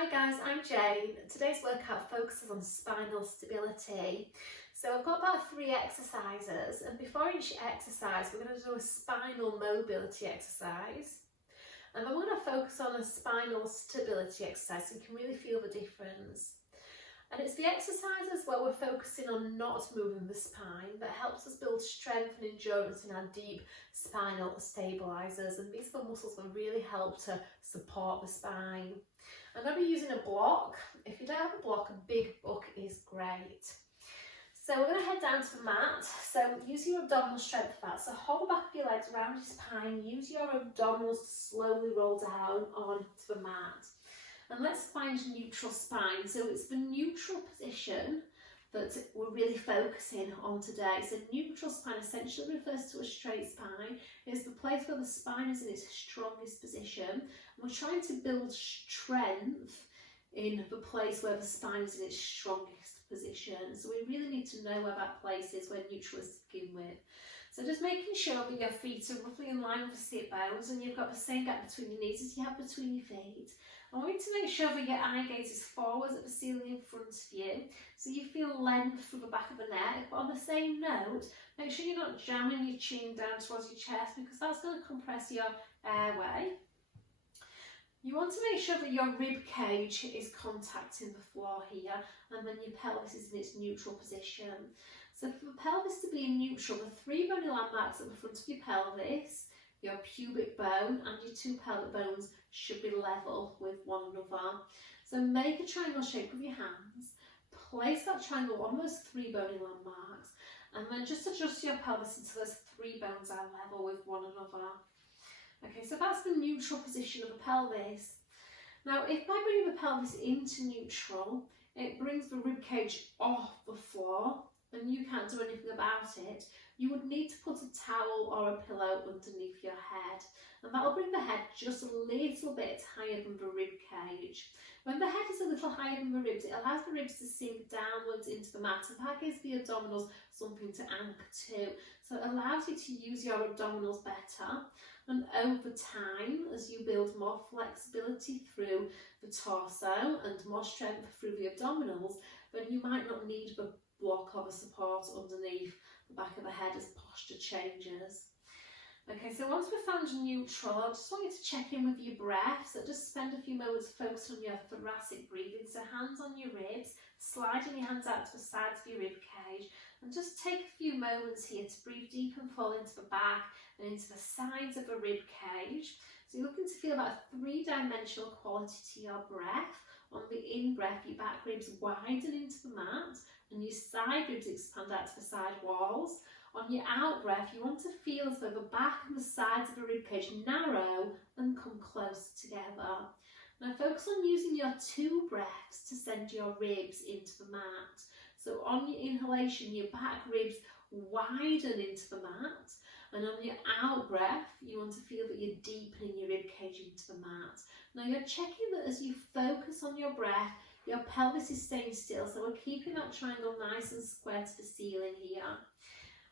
Hi guys, I'm Jane. Today's workout focuses on spinal stability. So I've got about 3 exercises, and before each exercise we're going to do a spinal mobility exercise, and then we're going to focus on a spinal stability exercise so you can really feel the difference. And it's the exercises where we're focusing on not moving the spine that helps us build strength and endurance in our deep spinal stabilizers, and these are the muscles that really help to support the spine. I'm going to be using a block. If you don't have a block, a big book is great. So we're going to head down to the mat. So use your abdominal strength for that. So hold the back of your legs around your spine. Use your abdominals to slowly roll down onto the mat. And let's find neutral spine. So it's the neutral position that we're really focusing on today. So neutral spine essentially refers to a straight spine. It's the place where the spine is in its strongest position. And we're trying to build strength in the place where the spine is in its strongest position. So we really need to know where that place is, where neutral is to begin with. So just making sure that your feet are roughly in line with the sit bones and you've got the same gap between your knees as you have between your feet. I want you to make sure that your eye gaze is forwards at the ceiling in front of you, so you feel length through the back of the neck. But on the same note, make sure you're not jamming your chin down towards your chest, because that's going to compress your airway. You want to make sure that your rib cage is contacting the floor here, and then your pelvis is in its neutral position. So for the pelvis to be in neutral, the 3 bony landmarks at the front of your pelvis, your pubic bone and your 2 pelvic bones should be level with one another. So make a triangle shape with your hands, place that triangle on those 3 bony landmarks, and then just adjust your pelvis until those 3 bones are level with one another. Okay, so that's the neutral position of the pelvis. Now, if by bringing the pelvis into neutral, it brings the rib cage off the floor, and you can't do anything about it, you would need to put a towel or a pillow underneath your head, and that will bring the head just a little bit higher than the rib cage. When the head is a little higher than the ribs, it allows the ribs to sink downwards into the mat, and that gives the abdominals something to anchor to. So it allows you to use your abdominals better, and over time, as you build more flexibility through the torso and more strength through the abdominals, then you might not need the block or the support underneath the back of the head as posture changes. Okay, so once we've found neutral, I just want you to check in with your breath. So just spend a few moments focusing on your thoracic breathing. So hands on your ribs, sliding your hands out to the sides of your rib cage, and just take a few moments here to breathe deep and fall into the back and into the sides of the rib cage. So you're looking to feel about a 3-dimensional quality to your breath. On the in-breath, your back ribs widen into the mat and your side ribs expand out to the side walls. On your out-breath, you want to feel as though the back and the sides of the rib cage narrow and come close together. Now focus on using your 2 breaths to send your ribs into the mat. So on your inhalation, your back ribs widen into the mat, and on your out breath, you want to feel that you're deepening your rib cage into the mat. Now you're checking that as you focus on your breath, your pelvis is staying still, so we're keeping that triangle nice and square to the ceiling here.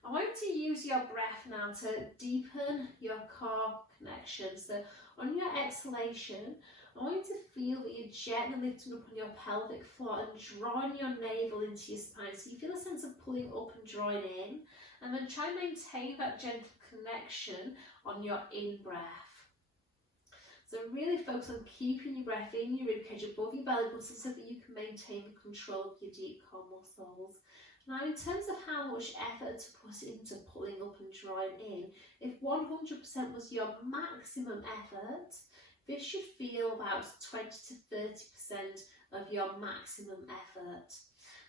I want you to use your breath now to deepen your core connection. So on your exhalation, I want you to feel that you're gently lifting up on your pelvic floor and drawing your navel into your spine. So you feel a sense of pulling up and drawing in, and then try and maintain that gentle connection on your in-breath. So really focus on keeping your breath in your ribcage above your belly button so that you can maintain the control of your deep core muscles. Now, in terms of how much effort to put into pulling up and drawing in, if 100% was your maximum effort, this should feel about 20 to 30% of your maximum effort.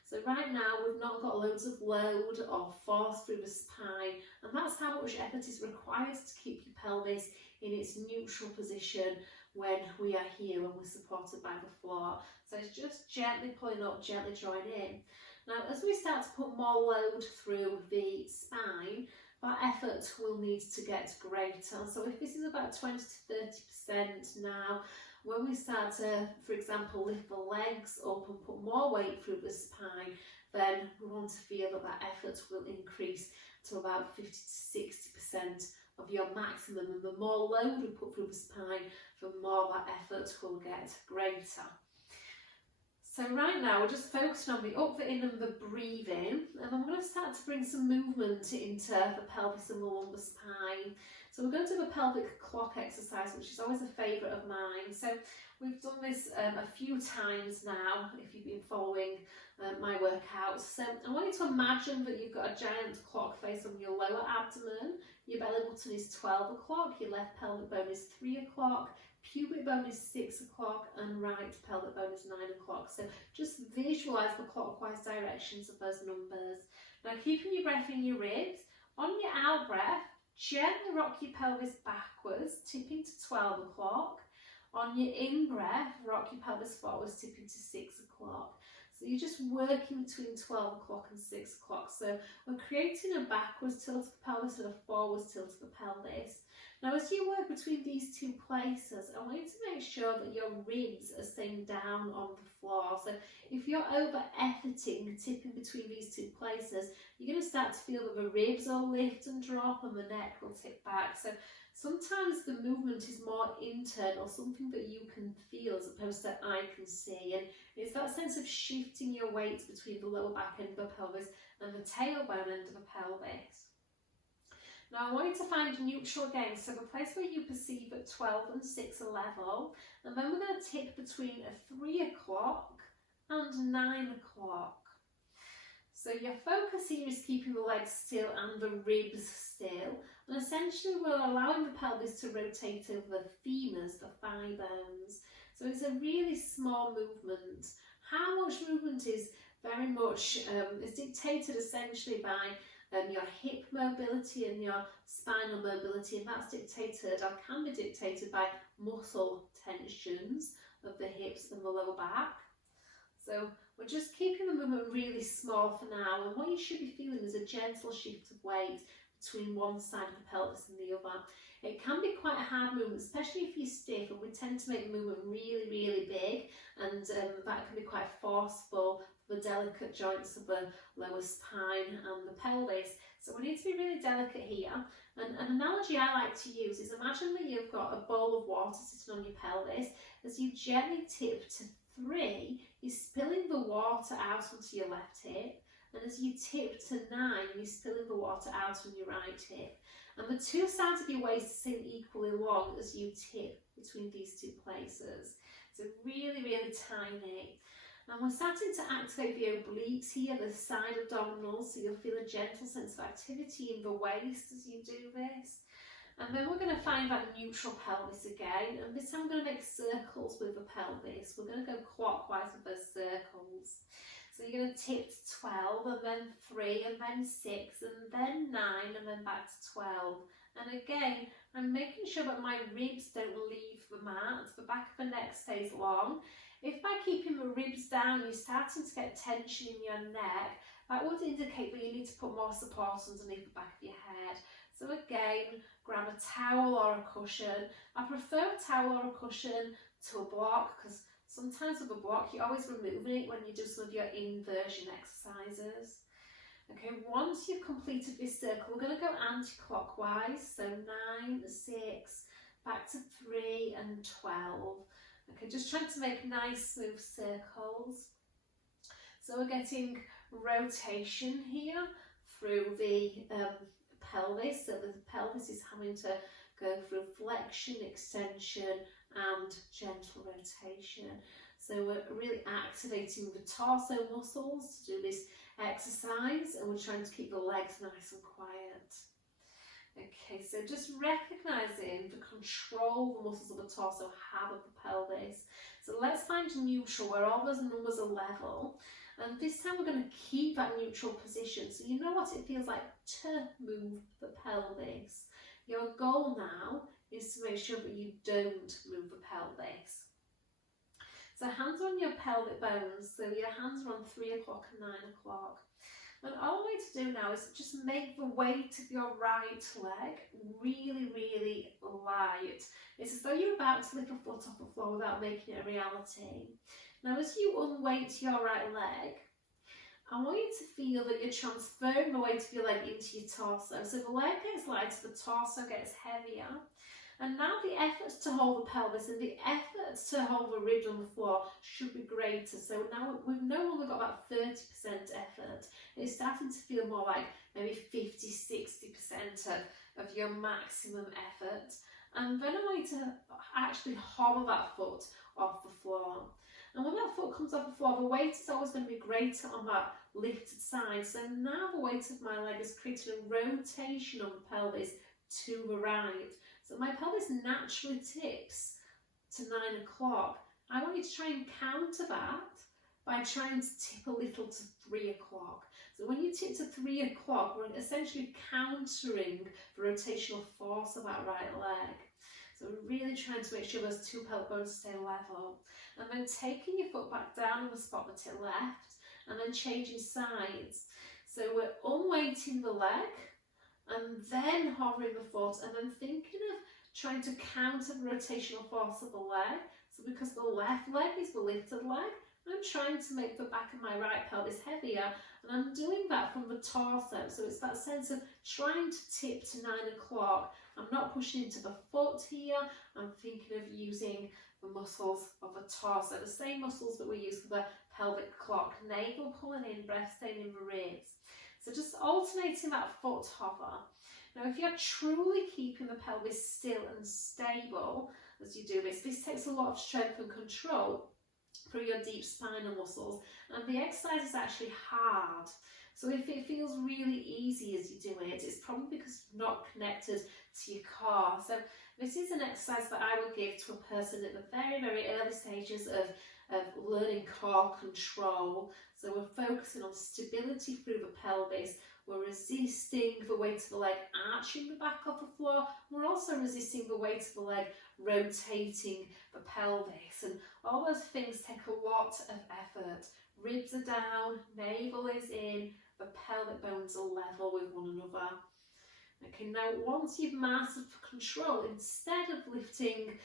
So right now we've not got loads of load or force through the spine, and that's how much effort is required to keep your pelvis in its neutral position when we are here, when we're supported by the floor. So it's just gently pulling up, gently drawing in. Now as we start to put more load through the spine, that effort will need to get greater. So if this is about 20 to 30% now, when we start to, for example, lift the legs up and put more weight through the spine, then we want to feel that that effort will increase to about 50 to 60% of your maximum. And the more load we put through the spine, the more that effort will get greater. So right now we're just focusing on the up, the in and the breathing, and I'm going to start to bring some movement into the pelvis and the lumbar spine. So we're going to do a pelvic clock exercise, which is always a favourite of mine. So we've done this a few times now, if you've been following my workouts. So I want you to imagine that you've got a giant clock face on your lower abdomen, your belly button is 12 o'clock, your left pelvic bone is 3 o'clock, pubic bone is 6 o'clock, and right pelvic bone is 9 o'clock. So just visualise the clockwise directions of those numbers. Now keeping your breath in your ribs. On your out breath, gently rock your pelvis backwards, tipping to 12 o'clock. On your in breath, rock your pelvis forwards, tipping to 6 o'clock. So you're just working between 12 o'clock and 6 o'clock. So we're creating a backwards tilt of the pelvis and a forwards tilt of the pelvis. Now as you work between these two places, I want you to make sure that your ribs are staying down on the floor. So if you're over efforting tipping between these two places, you're going to start to feel that the ribs will lift and drop and the neck will tip back. So sometimes the movement is more internal, something that you can feel as opposed to I can see. And it's that sense of shifting your weight between the lower back end of the pelvis and the tailbone end of the pelvis. Now I want you to find neutral again, so the place where you perceive at 12 and 6 are level, and then we're going to tip between a 3 o'clock and 9 o'clock. So your focus here is keeping the legs still and the ribs still, and essentially we're allowing the pelvis to rotate over the femurs, the thigh bones. So it's a really small movement. How much movement is very much is dictated essentially by your hip mobility and your spinal mobility, and that's dictated or can be dictated by muscle tensions of the hips and the lower back. So we're just keeping the movement really small for now, and what you should be feeling is a gentle shift of weight between one side of the pelvis and the other. It can be quite a hard movement, especially if you're stiff, and we tend to make the movement really, really big, and that can be quite forceful for the delicate joints of the lower spine and the pelvis. So we need to be really delicate here. And an analogy I like to use is imagine that you've got a bowl of water sitting on your pelvis. As you gently tip to 3, you're spilling the water out onto your left hip, and as you tip to 9, you're spilling the water out on your right hip. And the two sides of your waist seem equally long as you tip between these two places. So really, really tiny. And we're starting to activate the obliques here, the side abdominals, so you'll feel a gentle sense of activity in the waist as you do this. And then we're going to find that neutral pelvis again, and this time we're going to make circles with the pelvis. We're going to go clockwise with those circles. So you're going to tip to 12, and then 3, and then 6, and then 9, and then back to 12. And again, I'm making sure that my ribs don't leave the mat, the back of the neck stays long. If by keeping the ribs down you're starting to get tension in your neck, that would indicate that you need to put more support underneath the back of your head. So again, grab a towel or a cushion. I prefer a towel or a cushion to a block, because sometimes with a block you're always removing it when you do some of your inversion exercises. Okay, once you've completed this circle, we're going to go anti-clockwise. So 9, 6, back to 3 and 12. Okay, just trying to make nice smooth circles. So we're getting rotation here through the pelvis. So the pelvis is having to go through flexion, extension and gentle rotation. So we're really activating the torso muscles to do this exercise, and we're trying to keep the legs nice and quiet. Okay, so just recognising the control the muscles of the torso have of the pelvis. So let's find neutral where all those numbers are level. And this time we're going to keep that neutral position. So you know what it feels like to move the pelvis. Your goal now is to make sure that you don't move the pelvis. So hands on your pelvic bones. So your hands are on 3 o'clock and 9 o'clock. And all we need to do now is just make the weight of your right leg really, really light. It's as though you're about to lift a foot off the floor without making it a reality. Now as you unweight your right leg, I want you to feel that you're transferring the weight of your leg into your torso. So the leg gets lighter, the torso gets heavier. And now the effort to hold the pelvis and the effort to hold the ribs on the floor should be greater. So now we've no longer got about 30% effort. It's starting to feel more like maybe 50-60% of your maximum effort. And then I want you to actually hover that foot off the floor. And when that foot comes off the floor, the weight is always going to be greater on that lifted side. So now the weight of my leg is creating a rotation on the pelvis to the right. So my pelvis naturally tips to 9 o'clock. I want you to try and counter that by trying to tip a little to 3 o'clock. So when you tip to 3 o'clock, we're essentially countering the rotational force of that right leg. So we're really trying to make sure those two pelvic bones stay level. And then taking your foot back down on the spot that it left, and then changing sides. So we're unweighting the leg, and then hovering the foot, and then thinking of trying to counter the rotational force of the leg. So because the left leg is the lifted leg, I'm trying to make the back of my right pelvis heavier, and I'm doing that from the torso. So it's that sense of trying to tip to 9 o'clock. I'm not pushing into the foot here. I'm thinking of using the muscles of the torso, the same muscles that we use for the pelvic clock. Navel pulling in, breath staying in the ribs. So just alternating that foot hover. Now, if you're truly keeping the pelvis still and stable as you do this, this takes a lot of strength and control through your deep spinal muscles, and the exercise is actually hard. So if it feels really easy as you do it, it's probably because you're not connected to your core. So this is an exercise that I would give to a person at the very, very early stages of learning core control. So we're focusing on stability through the pelvis. We're resisting the weight of the leg arching the back of the floor. We're also resisting the weight of the leg rotating the pelvis. And all those things take a lot of effort. Ribs are down, navel is in, the pelvic bones are level with one another. Okay, now once you've mastered control, instead of lifting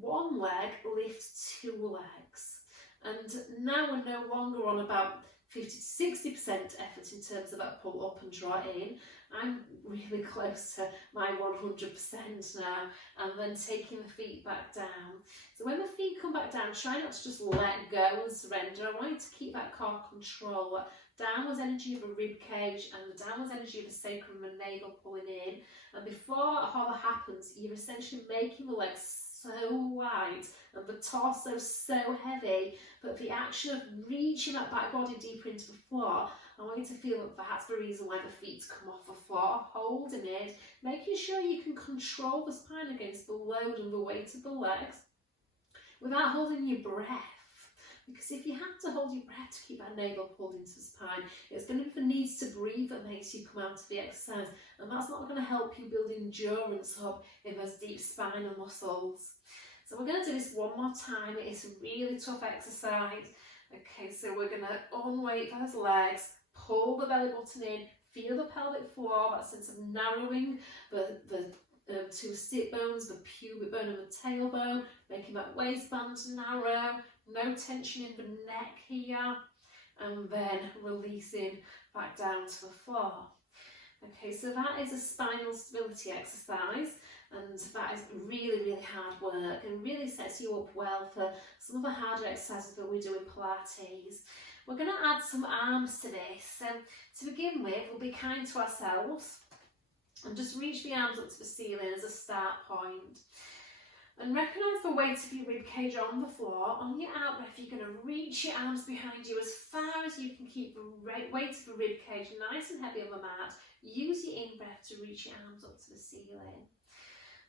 one leg, lift two legs. And now we're no longer on about 50-60% effort in terms of that pull up and draw in. I'm really close to my 100% now, and then taking the feet back down. So when the feet come back down, try not to just let go and surrender. I want you to keep that core control, that downwards energy of the rib cage and the downwards energy of the sacrum and navel pulling in. And before a hover happens, you're essentially making the legs so wide and the torso so heavy that the action of reaching that back body deeper into the floor, I want you to feel that that's the reason why the feet come off the floor, holding it, making sure you can control the spine against the load and the weight of the legs without holding your breath. Because if you have to hold your breath to keep that navel pulled into the spine, it's going to be the needs to breathe that makes you come out of the exercise, and that's not going to help you build endurance up in those deep spinal muscles. So we're going to do this one more time. It's a really tough exercise. Okay, so we're going to unweight those legs, pull the belly button in, feel the pelvic floor, that sense of narrowing the two sit bones, the pubic bone and the tailbone, making that waistband narrow, no tension in the neck here, and then releasing back down to the floor. Okay, so that is a spinal stability exercise, and that is really, really hard work and really sets you up well for some of the harder exercises that we do in Pilates. We're going to add some arms to this. To begin with, we'll be kind to ourselves and just reach the arms up to the ceiling as a start point. And recognise the weight of your rib cage on the floor. On your out breath, you're going to reach your arms behind you as far as you can, keep the weight of the rib cage nice and heavy on the mat. Use your in breath to reach your arms up to the ceiling.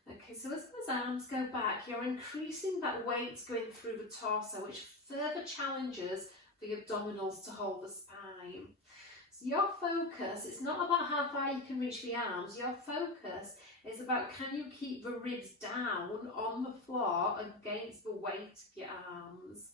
Okay, so as those arms go back, you're increasing that weight going through the torso, which further challenges the abdominals to hold the spine. So your focus, it's not about how far you can reach the arms. Your focus is about, can you keep the ribs down on the floor against the weight of your arms?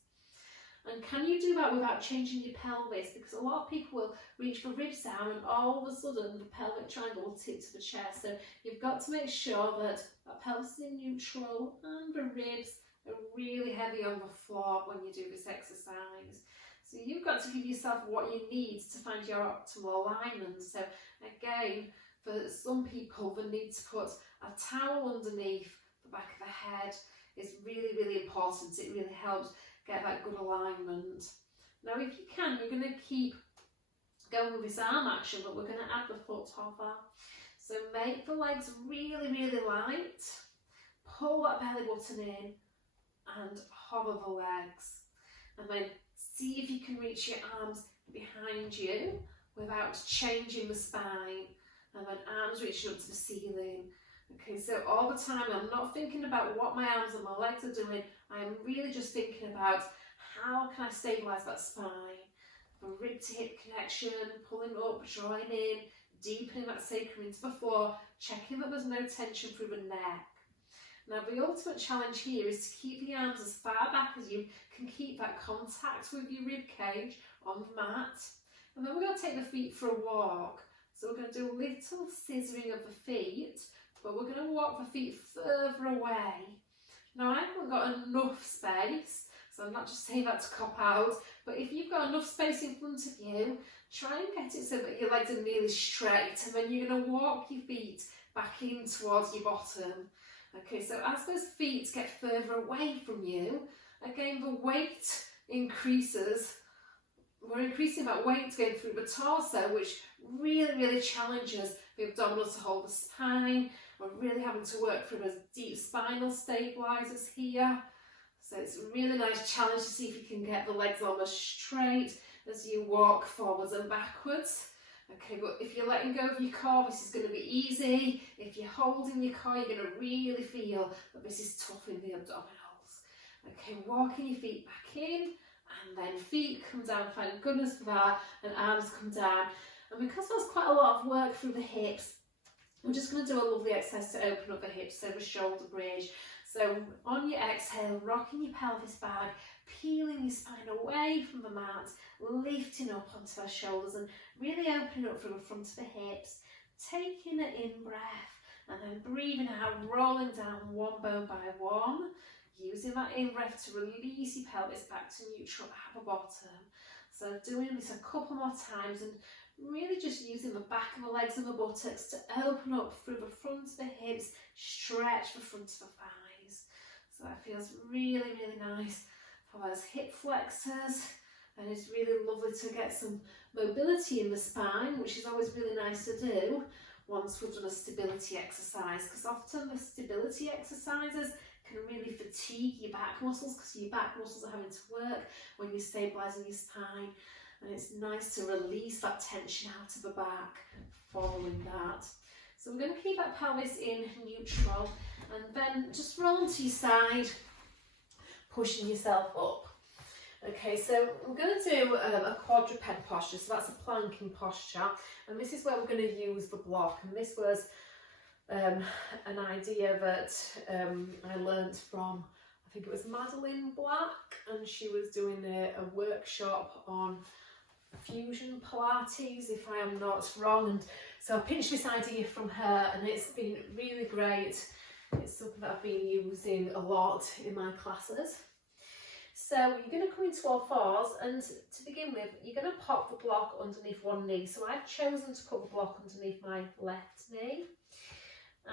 And can you do that without changing your pelvis? Because a lot of people will reach the ribs down and all of a sudden the pelvic triangle will tip to the chest. So you've got to make sure that the pelvis is in neutral and the ribs are really heavy on the floor when you do this exercise. So you've got to give yourself what you need to find your optimal alignment. So again, for some people, they need to put a towel underneath the back of the head is really, really important. It really helps get that good alignment. Now, if you can, you're going to keep going with this arm action, but we're going to add the foot hover. So make the legs really, really light. Pull that belly button in and hover the legs. And then see if you can reach your arms behind you without changing the spine. And then arms reaching up to the ceiling. Okay, so all the time I'm not thinking about what my arms and my legs are doing. I'm really just thinking about how can I stabilise that spine. The rib to hip connection, pulling up, drawing in, deepening that sacrum into the floor, checking that there's no tension through the neck. Now the ultimate challenge here is to keep the arms as far back as you can keep that contact with your rib cage on the mat. And then we're going to take the feet for a walk. So we're going to do a little scissoring of the feet, but we're going to walk the feet further away. Now I haven't got enough space, so I'm not just saying that to cop out, but if you've got enough space in front of you, try and get it so that your legs are nearly straight, and then you're going to walk your feet back in towards your bottom. Okay, so as those feet get further away from you, again the weight increases. We're increasing that weight going through the torso, which really, really challenges the abdominals to hold the spine. We're really having to work through those deep spinal stabilizers here. So it's a really nice challenge to see if you can get the legs almost straight as you walk forwards and backwards. Okay, but if you're letting go of your core, this is going to be easy. If you're holding your core, you're going to really feel that this is tough in the abdominals. Okay, walking your feet back in, and then feet come down, thank goodness for that, and arms come down. And because there's quite a lot of work through the hips, we're just going to do a lovely exercise to open up the hips, so the shoulder bridge. So on your exhale, rocking your pelvis back, peeling your spine away from the mat, lifting up onto the shoulders and really opening up from the front of the hips, taking an in-breath and then breathing out, rolling down one bone by one, using that in-breath to release your pelvis back to neutral at the bottom. So doing this a couple more times and really just using the back of the legs and the buttocks to open up through the front of the hips, stretch the front of the thighs. So that feels really, really nice for those hip flexors, and it's really lovely to get some mobility in the spine, which is always really nice to do once we've done a stability exercise, because often the stability exercises can really fatigue your back muscles because your back muscles are having to work when you're stabilising your spine, and it's nice to release that tension out of the back following that. So we're going to keep that pelvis in neutral and then just roll to your side, pushing yourself up. Okay, so we're going to do a quadruped posture, so that's a planking posture, and this is where we're going to use the block. And this was an idea that I learnt from, I think it was Madeline Black, and she was doing a workshop on fusion Pilates, if I am not wrong, and so I pinched this idea from her, and it's been really great. It's something that I've been using a lot in my classes. So you're going to come into all fours, and to begin with, you're going to pop the block underneath one knee. So I've chosen to put the block underneath my left knee,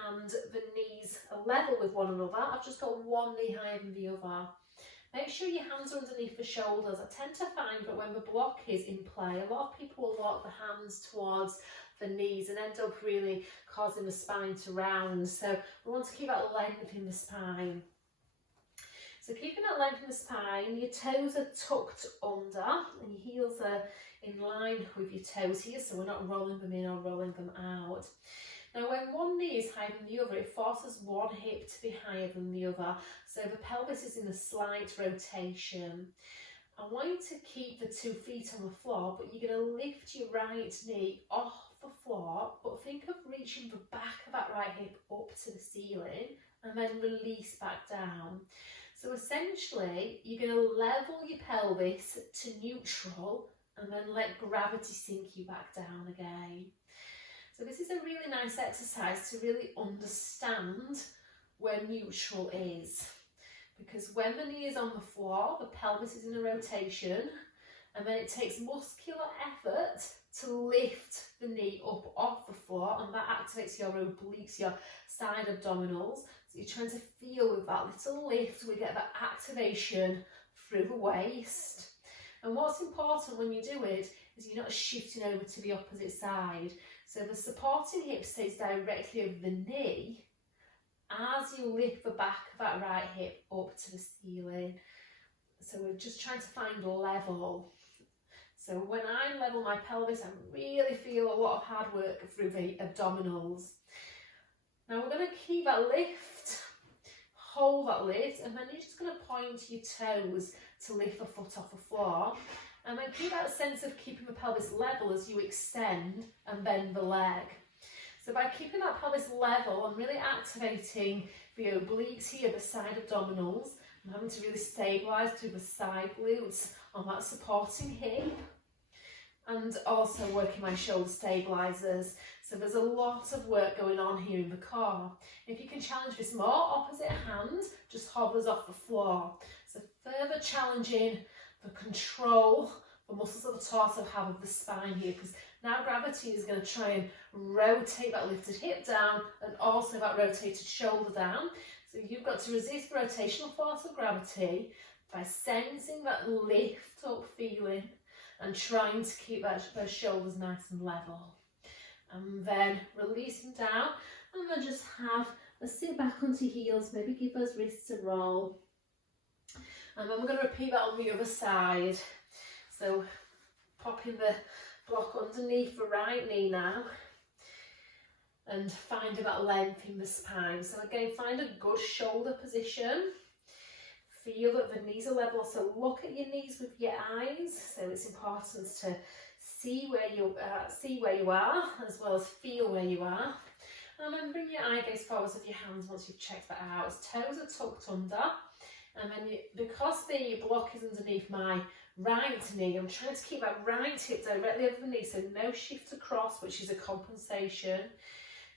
and the knees are level with one another. I've just got one knee higher than the other. Make sure your hands are underneath the shoulders. I tend to find that when the block is in play, a lot of people will walk the hands towards the knees and end up really causing the spine to round. So we want to keep that length in the spine. So keeping that length in the spine, your toes are tucked under and your heels are in line with your toes here, so we're not rolling them in or rolling them out. Now when one knee is higher than the other, it forces one hip to be higher than the other, so the pelvis is in a slight rotation. I want you to keep the 2 feet on the floor, but you're going to lift your right knee off the floor, but think of reaching the back of that right hip up to the ceiling and then release back down. So essentially, you're going to level your pelvis to neutral and then let gravity sink you back down again. So this is a really nice exercise to really understand where neutral is. Because when the knee is on the floor, the pelvis is in a rotation, and then it takes muscular effort to lift the knee up off the floor, and that activates your obliques, your side abdominals. So you're trying to feel with that little lift, we get that activation through the waist. And what's important when you do it is you're not shifting over to the opposite side. So the supporting hip stays directly over the knee as you lift the back of that right hip up to the ceiling. So we're just trying to find level. So when I level my pelvis, I really feel a lot of hard work through the abdominals. Now we're going to keep that lift, hold that lift, and then you're just going to point your toes to lift the foot off the floor. And then keep that sense of keeping the pelvis level as you extend and bend the leg. So by keeping that pelvis level, I'm really activating the obliques here, the side abdominals. I'm having to really stabilise through the side glutes on that supporting hip. And also working my shoulder stabilisers. So there's a lot of work going on here in the core. If you can challenge this more, opposite hand just hovers off the floor. So further challenging the control, the muscles of the torso have of the spine here, because now gravity is going to try and rotate that lifted hip down and also that rotated shoulder down. So you've got to resist the rotational force of gravity by sensing that lift up feeling and trying to keep those shoulders nice and level. And then releasing down, and then just have a sit back onto heels, maybe give those wrists a roll. And then we're going to repeat that on the other side. So popping the block underneath the right knee now, and finding that length in the spine. So again, find a good shoulder position. Feel that the knees are level, so look at your knees with your eyes. So it's important to see where you are, as well as feel where you are. And then bring your eye gaze forwards with your hands once you've checked that out. As toes are tucked under, and then because the block is underneath my right knee, I'm trying to keep that right hip directly over the knee, so no shift across, which is a compensation.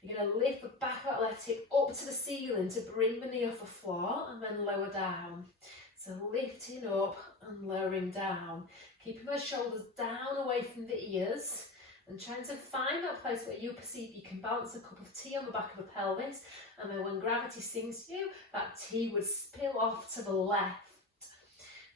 You're going to lift the back of that left hip up to the ceiling to bring the knee off the floor, and then lower down. So lifting up and lowering down, keeping those shoulders down away from the ears, and trying to find that place where you perceive you can balance a cup of tea on the back of the pelvis, and then when gravity sinks you, that tea would spill off to the left.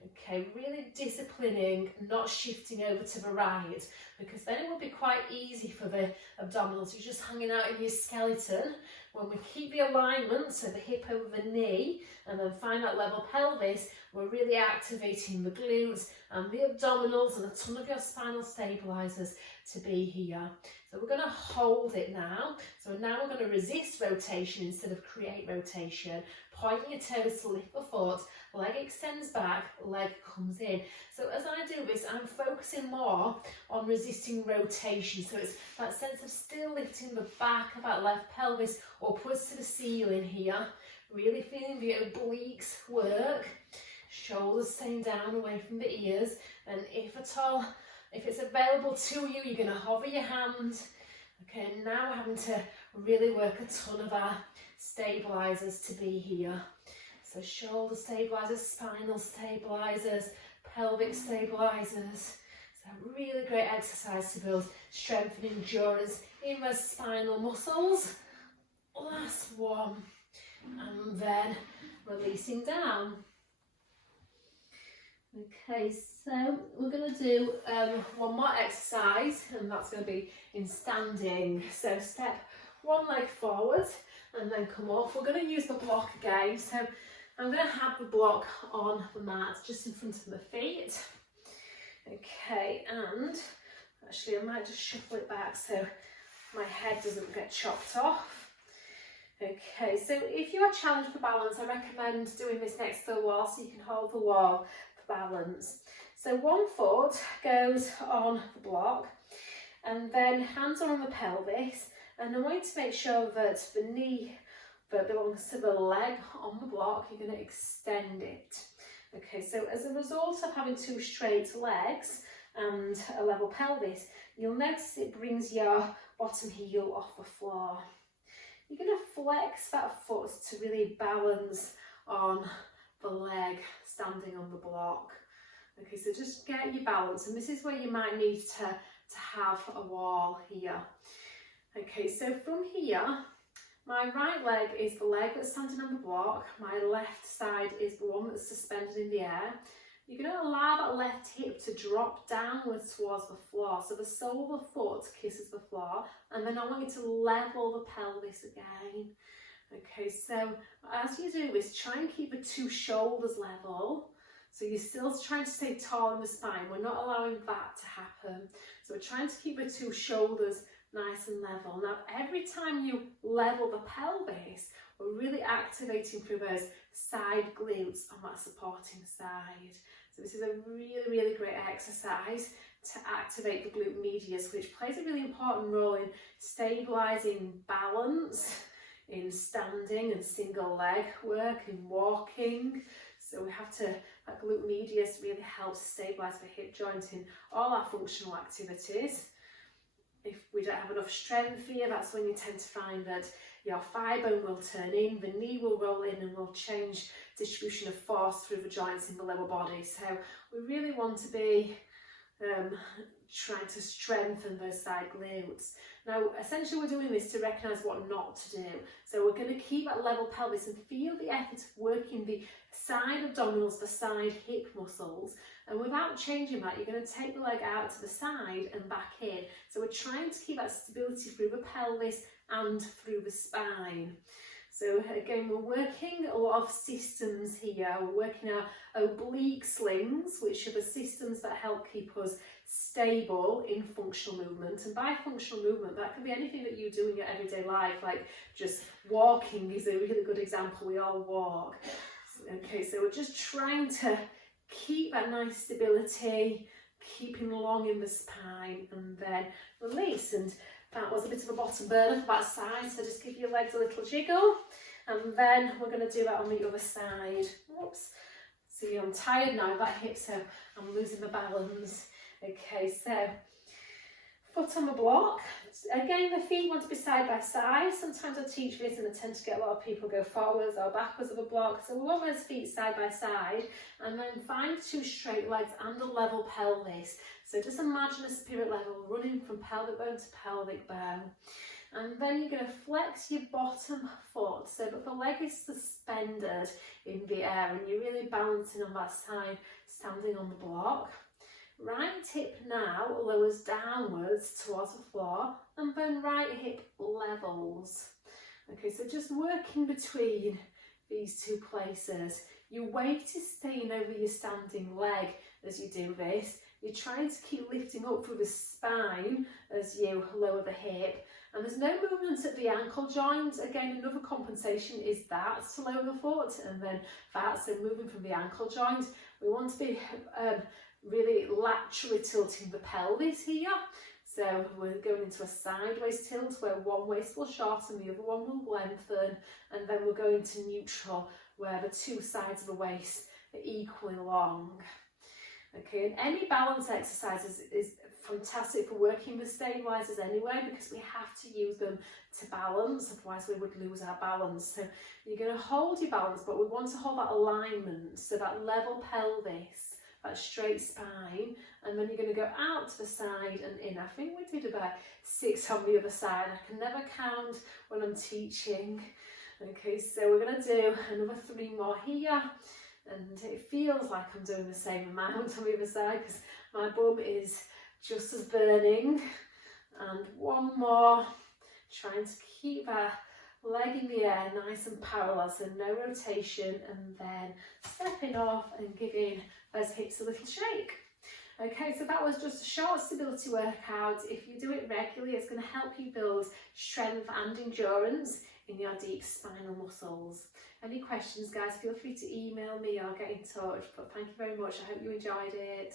Okay, really disciplining, not shifting over to the right, because then it will be quite easy for the abdominals. You're just hanging out in your skeleton. When we keep the alignment, so the hip over the knee, and then find that level pelvis, we're really activating the glutes and the abdominals and a ton of your spinal stabilizers to be here. So we're going to hold it now. So now we're going to resist rotation instead of create rotation. Pointing your toes to lift the foot, leg extends back, leg comes in. So as I do this, I'm focusing more on resisting rotation. So it's that sense of still lifting the back of that left pelvis upwards to the ceiling here. Really feeling the obliques work. Shoulders staying down away from the ears. And if it's available to you, you're going to hover your hand. Okay, now we're having to really work a ton of our stabilizers to be here. So shoulder stabilizers, spinal stabilizers, pelvic stabilizers. So really great exercise to build strength and endurance in those spinal muscles. Last one, and then releasing down. Okay, so we're going to do one more exercise, and that's going to be in standing. So step one leg forward and then come off. We're going to use the block again. So I'm going to have the block on the mat just in front of my feet. Okay, and actually I might just shuffle it back so my head doesn't get chopped off. Okay, so if you are challenged for balance, I recommend doing this next to the wall so you can hold the wall for balance. So one foot goes on the block, and then hands are on the pelvis, and I want you to make sure that the knee that belongs to the leg on the block, you're going to extend it. Okay, so as a result of having two straight legs and a level pelvis, you'll notice it brings your bottom heel off the floor. You're going to flex that foot to really balance on the leg standing on the block. Okay, so just get your balance, and this is where you might need to have a wall here. Okay, so from here, my right leg is the leg that's standing on the block, my left side is the one that's suspended in the air. You're going to allow that left hip to drop downwards towards the floor, so the sole of the foot kisses the floor, and then I want you to level the pelvis again. Okay, so as you do this, try and keep the two shoulders level. So you're still trying to stay tall in the spine. We're not allowing that to happen. So we're trying to keep the two shoulders nice and level. Now, every time you level the pelvis, we're really activating through those side glutes on that supporting side. So this is a really, really great exercise to activate the glute medius, which plays a really important role in stabilizing balance, in standing and single leg work, in walking. So we have to, that glute medius really helps stabilize the hip joint in all our functional activities. If we don't have enough strength here, that's when you tend to find that your thigh bone will turn in, the knee will roll in, and will change distribution of force through the joints in the lower body. So we really want to be trying to strengthen those side glutes. Now, essentially we're doing this to recognise what not to do. So we're going to keep that level pelvis and feel the effort of working the side abdominals, the side hip muscles, and without changing that, you're going to take the leg out to the side and back in. So we're trying to keep that stability through the pelvis and through the spine. So again, we're working a lot of systems here. We're working our oblique slings, which are the systems that help keep us stable in functional movement. And by functional movement, that can be anything that you do in your everyday life, like just walking is a really good example. We all walk. Okay, so we're just trying to keep that nice stability, keeping long in the spine, and then release. And that was a bit of a bottom burner for that side, so just give your legs a little jiggle, and then we're going to do that on the other side. Oops. See, I'm tired now of that hip, so I'm losing the balance. Okay, so foot on the block. Again, the feet want to be side by side. Sometimes I teach this and I tend to get a lot of people go forwards or backwards of a block. So we want those feet side by side, and then find two straight legs and a level pelvis. So just imagine a spirit level running from pelvic bone to pelvic bone. And then you're going to flex your bottom foot so that the leg is suspended in the air and you're really balancing on that side, standing on the block. Right hip now lowers downwards towards the floor, and then right hip levels. Okay, so just working between these two places. Your weight is staying over your standing leg as you do this. You're trying to keep lifting up through the spine as you lower the hip. And there's no movement at the ankle joint. Again, another compensation is that to lower the foot, and then that, so moving from the ankle joint. We want to be really laterally tilting the pelvis here. So we're going into a sideways tilt where one waist will shorten, the other one will lengthen, and then we're going to neutral where the two sides of the waist are equally long. Okay, and any balance exercise is fantastic for working with stabilizers anyway, because we have to use them to balance, otherwise we would lose our balance. So you're going to hold your balance, but we want to hold that alignment, so that level pelvis, that straight spine, and then you're going to go out to the side and in. I think we did about 6 on the other side. I can never count when I'm teaching. Okay, so we're going to do another 3 more here, and it feels like I'm doing the same amount on the other side because my bum is just as burning. And 1 more, trying to keep that leg in the air nice and parallel, so no rotation, and then stepping off and giving those hips a little shake. Okay, so that was just a short stability workout. If you do it regularly, it's going to help you build strength and endurance in your deep spinal muscles. Any questions, guys, feel free to email me or get in touch, but thank you very much. I hope you enjoyed it.